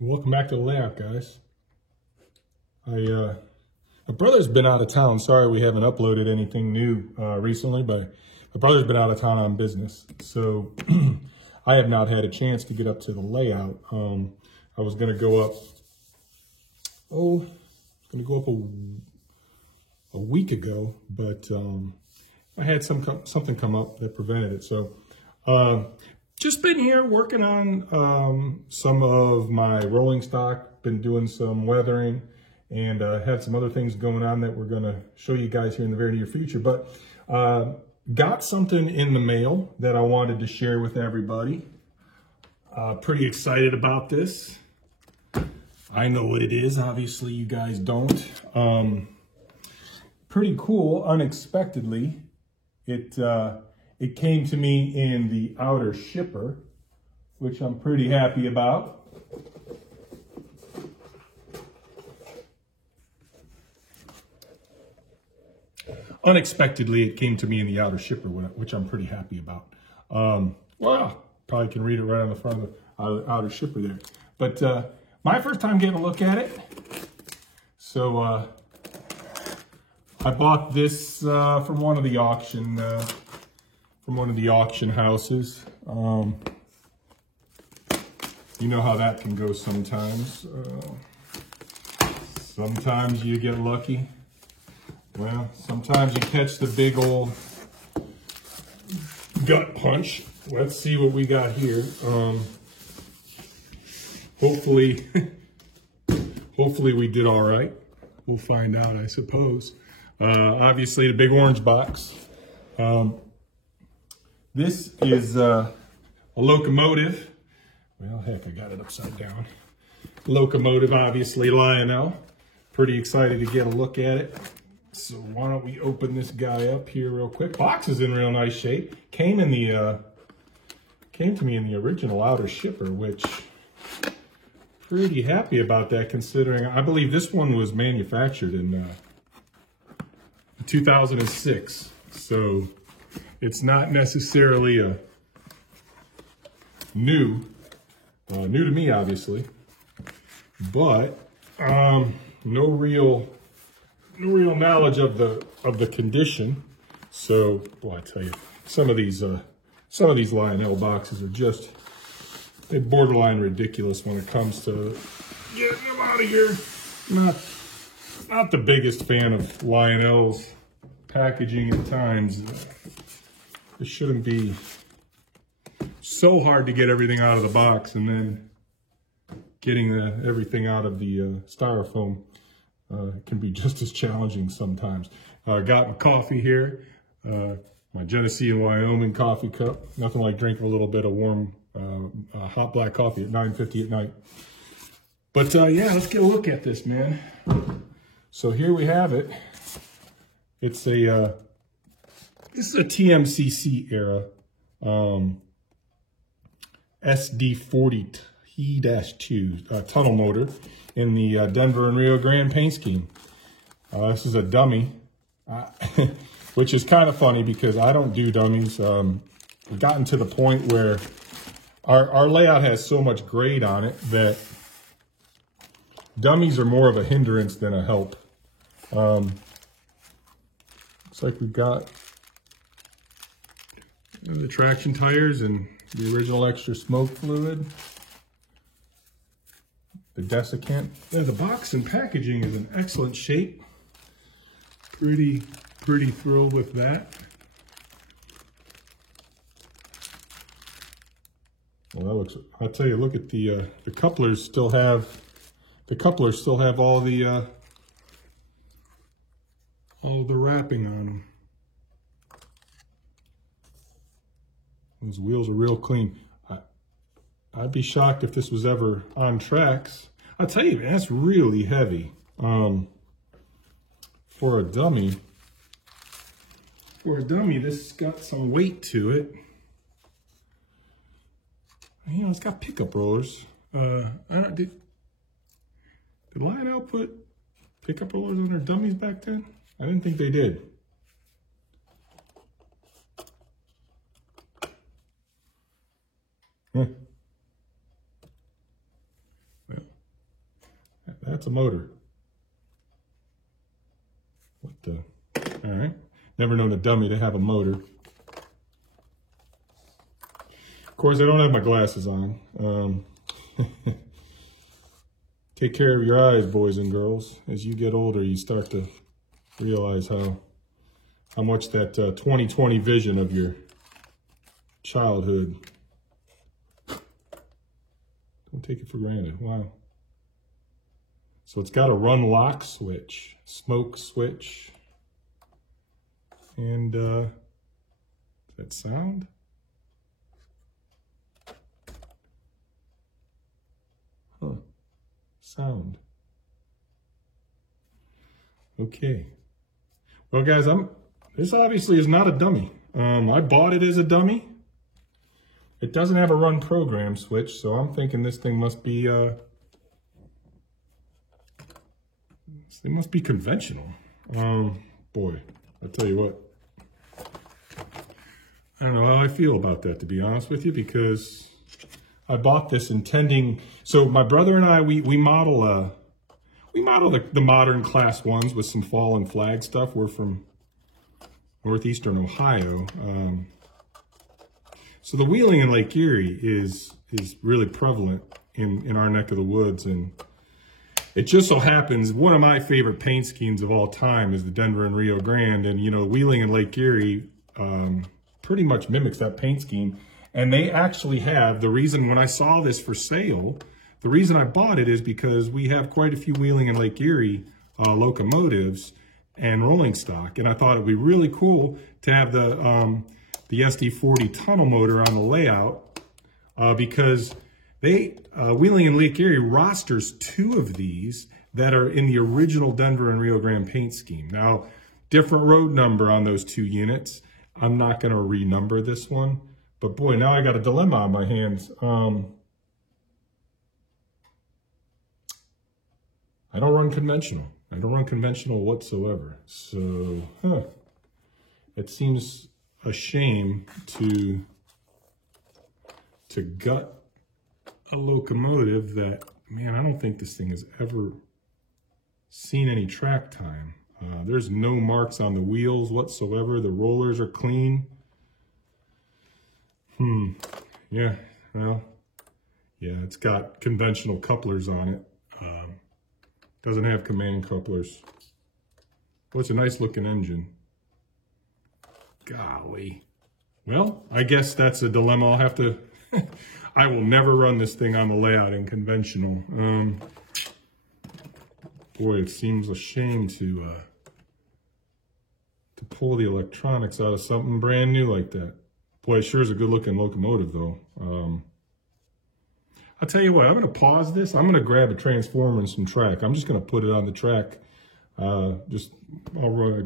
Welcome back to the layout, guys. My brother's been out of town. Sorry we haven't uploaded anything new recently, but my brother's been out of town on business. So I have not had a chance to get up to the layout. I was going to go up, a week ago, but I had something come up that prevented it. So just been here working on some of my rolling stock, been doing some weathering, and had some other things going on that we're going to show you guys here in the very near future. But got something in the mail that I wanted to share with everybody. Pretty excited about this. I know what it is. Obviously, you guys don't. Pretty cool. Unexpectedly, it came to me in the outer shipper, which I'm pretty happy about. Unexpectedly, it came to me in the outer shipper, which I'm pretty happy about. Well, probably can read it right on the front of the outer shipper there. But my first time getting a look at it. So I bought this from one of the auction houses. You know how that can go sometimes. Sometimes you get lucky. Well, sometimes you catch the big old gut punch. Let's see what we got here. Hopefully we did all right. We'll find out, I suppose. Obviously, the big orange box. This is a locomotive. Well, heck, I got it upside down. Locomotive, obviously, Lionel. Pretty excited to get a look at it. So why don't we open this guy up here real quick. Box is in real nice shape. Came to me in the original outer shipper, which pretty happy about that, considering I believe this one was manufactured in 2006. So it's not necessarily a new to me, obviously, but no real knowledge of the condition. So, boy, I tell you, some of these Lionel boxes are just borderline ridiculous when it comes to getting them out of here. Not the biggest fan of Lionel's packaging at times. It shouldn't be so hard to get everything out of the box, and then getting everything out of the styrofoam can be just as challenging sometimes. Got my coffee here, my Genesee and Wyoming coffee cup. Nothing like drinking a little bit of warm hot black coffee at 9:50 at night. But yeah, let's get a look at this, man. So here we have it. It's this is a TMCC era SD40 T-2 tunnel motor in the Denver and Rio Grande paint scheme. This is a dummy, which is kind of funny because I don't do dummies. We've gotten to the point where our layout has so much grade on it that dummies are more of a hindrance than a help. Looks like we've got the traction tires and the original extra smoke fluid. The desiccant. Yeah, the box and packaging is in excellent shape. Pretty thrilled with that. Well, that looks. I'll tell you. Look at the couplers. Still have all the wrapping on them. Those wheels are real clean. I'd be shocked if this was ever on tracks. I'll tell you, man, that's really heavy. For a dummy, this got some weight to it. You know, it's got pickup rollers. Did Lionel put pickup rollers on their dummies back then? I didn't think they did. Well, that's a motor. What the? All right. Never known a dummy to have a motor. Of course, I don't have my glasses on. Take care of your eyes, boys and girls. As you get older, you start to realize how much that 20/20 vision of your childhood. Don't take it for granted. Wow. So it's got a run lock switch, smoke switch, and that sound? Huh. Sound. Okay. Well, guys, this obviously is not a dummy. I bought it as a dummy. It doesn't have a run program switch, so I'm thinking this thing must be conventional. Boy, I'll tell you what. I don't know how I feel about that, to be honest with you, because I bought this intending. So my brother and I, we model the modern Class 1s with some fallen flag stuff. We're from northeastern Ohio. So the wheeling in Lake Erie is really prevalent in our neck of the woods, and it just so happens one of my favorite paint schemes of all time is the Denver and Rio Grande, and you know, wheeling in Lake Erie pretty much mimics that paint scheme. And they actually have, the reason when I saw this for sale, the reason I bought it is because we have quite a few wheeling in Lake Erie locomotives and rolling stock, and I thought it'd be really cool to have the SD40 tunnel motor on the layout because wheeling in Lake Erie rosters 2 of these that are in the original Denver and Rio Grande paint scheme. Now, different road number on those 2 units. I'm not going to renumber this one, but boy, now I got a dilemma on my hands. I don't run conventional. I don't run conventional whatsoever. So, it seems a shame to gut a locomotive that, man, I don't think this thing has ever seen any track time. There's no marks on the wheels whatsoever. The rollers are clean. Yeah, well, yeah, it's got conventional couplers on it. Doesn't have command couplers. Well, it's a nice looking engine. Golly. Well, I guess that's a dilemma I'll have to... I will never run this thing on the layout in conventional. Boy, it seems a shame to pull the electronics out of something brand new like that. Boy, it sure is a good looking locomotive though. I'll tell you what, I'm going to pause this. I'm going to grab a transformer and some track. I'm just going to put it on the track. I'll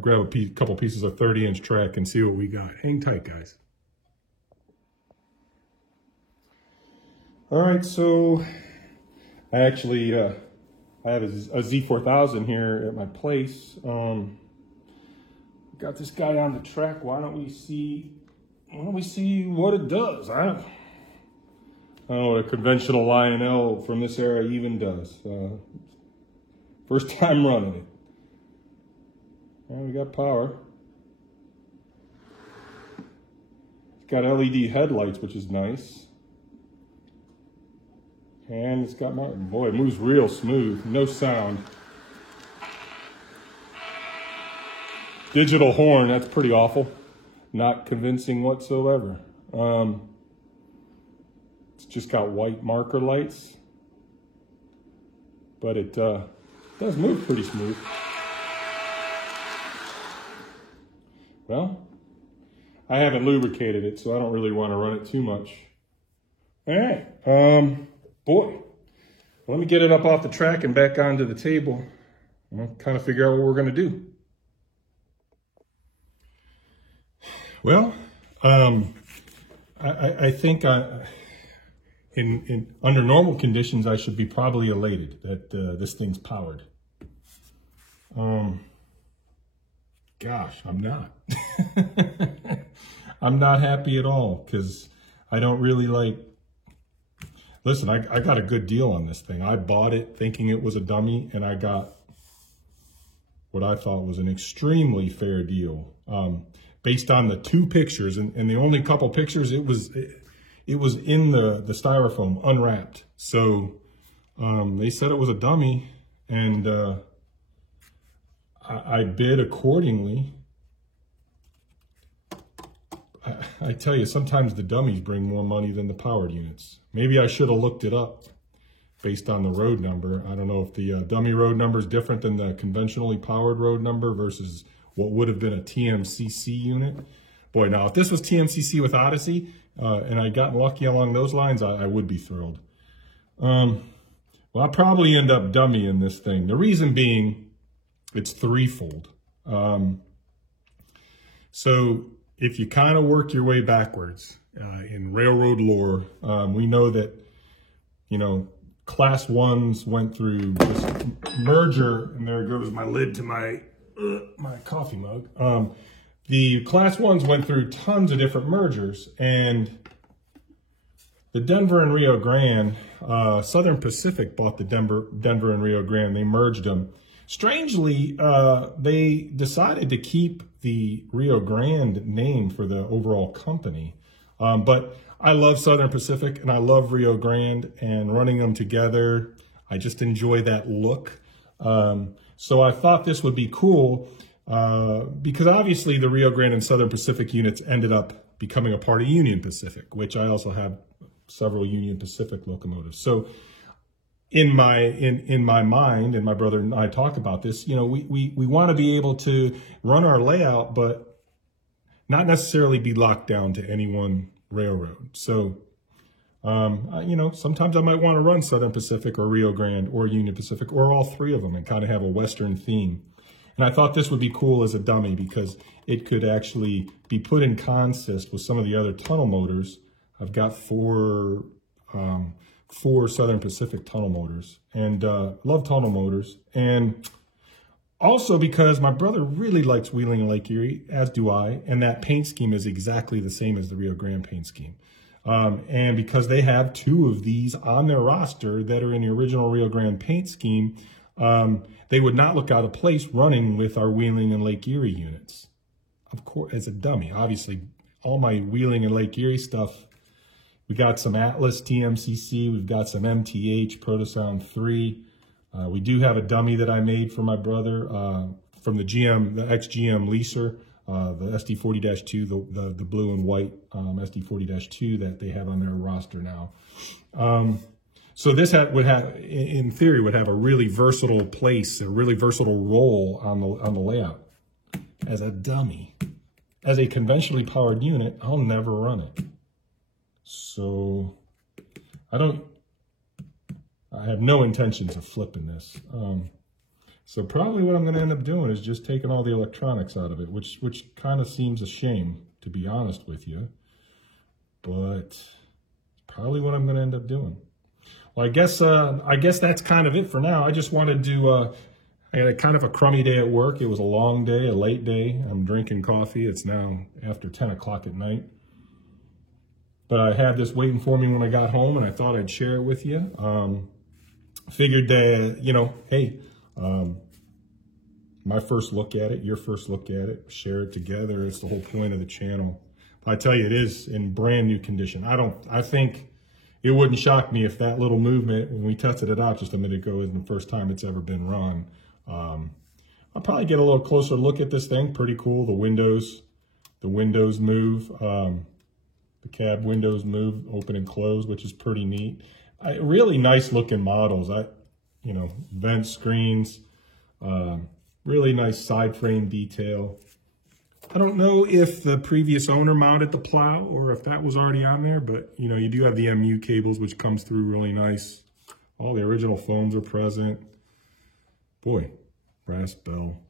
grab a couple pieces of 30-inch track and see what we got. Hang tight, guys. All right, so I actually I have a Z4000 here at my place. Got this guy on the track. Why don't we see what it does? I don't know what a conventional Lionel from this era even does. First time running it. Well, we got power. It's got LED headlights, which is nice. And it's got boy, it moves real smooth, no sound. Digital horn, that's pretty awful. Not convincing whatsoever. It's just got white marker lights. But it does move pretty smooth. Well, I haven't lubricated it, so I don't really want to run it too much. All right, boy, let me get it up off the track and back onto the table. I'll kind of figure out what we're going to do. Well, I think under normal conditions, I should be probably elated that this thing's powered. Gosh, I'm not. I'm not happy at all because I don't really like listen, I got a good deal on this thing. I bought it thinking it was a dummy, and I got what I thought was an extremely fair deal. Based on the 2 pictures, and the only couple pictures, it was in the styrofoam, unwrapped. So they said it was a dummy, and I bid accordingly. I tell you, sometimes the dummies bring more money than the powered units. Maybe I should have looked it up based on the road number. I don't know if the dummy road number is different than the conventionally powered road number versus what would have been a TMCC unit. Boy, now if this was TMCC with Odyssey and I'd gotten lucky along those lines, I would be thrilled. Well, I'll probably end up dummying this thing. The reason being, it's threefold. So if you kind of work your way backwards in railroad lore, we know that, you know, Class 1s went through this merger, and there goes my lid to my coffee mug. The Class 1s went through tons of different mergers, and the Denver and Rio Grande, Southern Pacific bought the Denver and Rio Grande. They merged them. Strangely, they decided to keep the Rio Grande name for the overall company. But I love Southern Pacific and I love Rio Grande, and running them together, I just enjoy that look. So I thought this would be cool because obviously the Rio Grande and Southern Pacific units ended up becoming a part of Union Pacific, which I also have several Union Pacific locomotives. So in my mind, and my brother and I talk about this, you know, we want to be able to run our layout, but not necessarily be locked down to any one railroad. So, you know, sometimes I might want to run Southern Pacific or Rio Grande or Union Pacific or all 3 of them and kind of have a Western theme. And I thought this would be cool as a dummy because it could actually be put in consist with some of the other tunnel motors. I've got 4 Southern Pacific tunnel motors, and love tunnel motors. And also because my brother really likes Wheeling and Lake Erie, as do I, and that paint scheme is exactly the same as the Rio Grande paint scheme. And because they have 2 of these on their roster that are in the original Rio Grande paint scheme, they would not look out of place running with our Wheeling and Lake Erie units. Of course, as a dummy, obviously, all my Wheeling and Lake Erie stuff, we got some Atlas TMCC, we've got some MTH Protosound 3. We do have a dummy that I made for my brother from the ex-GM leaser, the SD40-2, the blue and white SD40-2 that they have on their roster now. So this would have, in theory, would have a really versatile place, a really versatile role on the layout. As a dummy, as a conventionally powered unit, I'll never run it. So I have no intentions of flipping this. So probably what I'm going to end up doing is just taking all the electronics out of it, which kind of seems a shame, to be honest with you. But probably what I'm going to end up doing. Well, I guess that's kind of it for now. I just wanted to, I had a kind of a crummy day at work. It was a long day, a late day. I'm drinking coffee. It's now after 10 o'clock at night. But I had this waiting for me when I got home, and I thought I'd share it with you. Figured that, you know, hey, my first look at it, your first look at it, share it together. It's the whole point of the channel. But I tell you, it is in brand new condition. I think it wouldn't shock me if that little movement, when we tested it out just a minute ago, isn't the first time it's ever been run. I'll probably get a little closer look at this thing. Pretty cool. The windows move. The cab windows move, open and close, which is pretty neat. Really nice looking models. You know, vent screens, really nice side frame detail. I don't know if the previous owner mounted the plow or if that was already on there, but you know, you do have the MU cables, which comes through really nice. All the original foams are present. Boy, brass bell.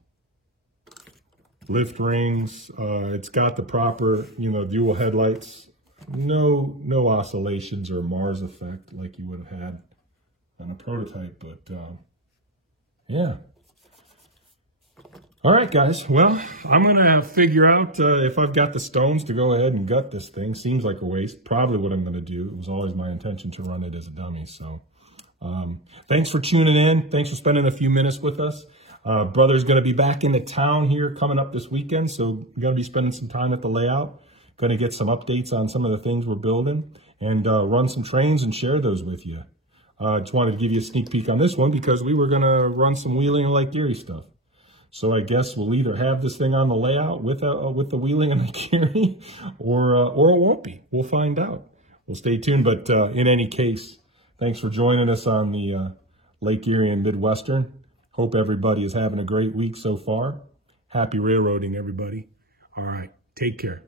Lift rings. It's got the proper, you know, dual headlights. No oscillations or Mars effect like you would have had on a prototype, but yeah. All right, guys. Well, I'm going to figure out if I've got the stones to go ahead and gut this thing. Seems like a waste. Probably what I'm going to do. It was always my intention to run it as a dummy. So thanks for tuning in. Thanks for spending a few minutes with us. Brother's going to be back into town here coming up this weekend. So we're going to be spending some time at the layout. Going to get some updates on some of the things we're building and run some trains and share those with you. Just wanted to give you a sneak peek on this one because we were going to run some wheeling and Lake Erie stuff. So I guess we'll either have this thing on the layout with the wheeling and Lake Erie, or it won't be. We'll find out. We'll stay tuned. But in any case, thanks for joining us on the Lake Erie and Midwestern. Hope everybody is having a great week so far. Happy railroading, everybody. All right, take care.